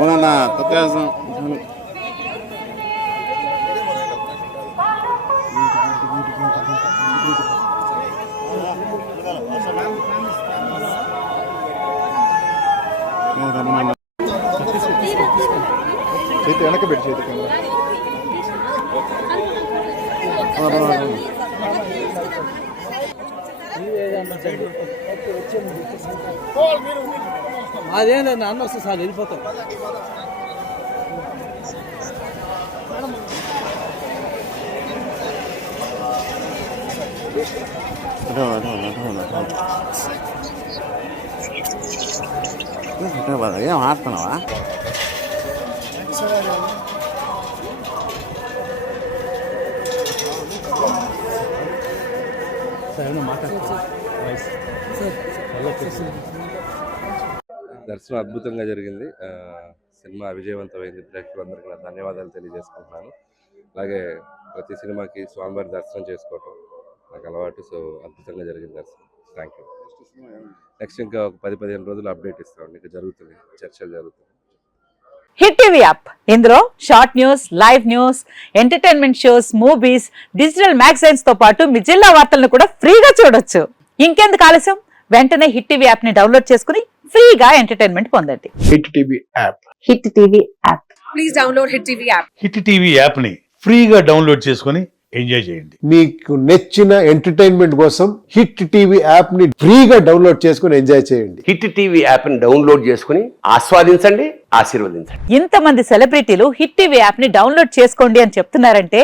అవునన్నా తొక్కేస్తాం. చేతి వెనక పెట్టి చేతి కెమెరా అదేంటన్నా అన్న వస్తే సార్ వెళ్ళిపోతాం. ఏం ఆడుతున్నావా? దర్శనం అద్భుతంగా జరిగింది. సినిమా విజయవంతమైంది. ప్రేక్షకులందరికీ నా ధన్యవాదాలు తెలియజేసుకుంటున్నాను. అలాగే ప్రతి సినిమాకి స్వామివారి దర్శనం చేసుకోవటం నాకు అలవాటు. సో అద్భుతంగా జరిగింది దర్శనం. Thank you. నెక్స్ట్ ఇంకా ఒక 10-15 రోజులు అప్డేట్ ఇస్తామండి. ఇంకా జరుగుతుంది, చర్చలు జరుగుతుంది. హిట్ టీవీ యాప్, ఇందులో short news, live news, entertainment shows, movies, digital magazines తో పాటు మీ జిల్లా వార్తలను కూడా ఫ్రీగా చూడొచ్చు. ఇంకెందుకు ఆలస్యం, వెంటనే హిట్ టీవీ యాప్ ని డౌన్లోడ్ చేసుకుని ఫ్రీగా ఎంటర్టైన్మెంట్ పొందండి. Hit TV app. Hit TV app. Please download hit TV app. Hit TV app ని ఫ్రీగా డౌన్లోడ్ చేసుకుని ఎంజాయ్ చేయండి. మీకు నచ్చిన ఎంటర్టైన్మెంట్ కోసం హిట్ టీవీ యాప్ ని ఫ్రీగా డౌన్లోడ్ చేసుకుని ఎంజాయ్ చేయండి. హిట్ టీవీ యాప్ ని డౌన్లోడ్ చేసుకుని ఆస్వాదించండి, ఆశీర్వదించండి. ఇంతమంది సెలబ్రిటీలు హిట్ టీవీ యాప్ ని డౌన్లోడ్ చేసుకోండి అని చెప్తున్నారంటే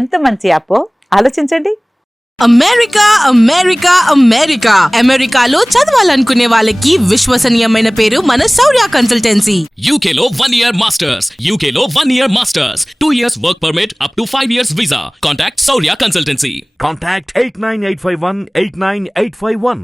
ఎంత మంచి యాప్ ఆలోచించండి. అమెరికా అమెరికా అమెరికా అమెరికాలో చదవాలనుకునే వాళ్ళకి విశ్వసనీయమైన పేరు మన శౌర్య కన్సల్టెన్సీ. UK లో 1 year masters, UK లో 1 year masters, 2 years work permit up to 5 years visa. Contact Saurya Consultancy. Contact 89851 89851.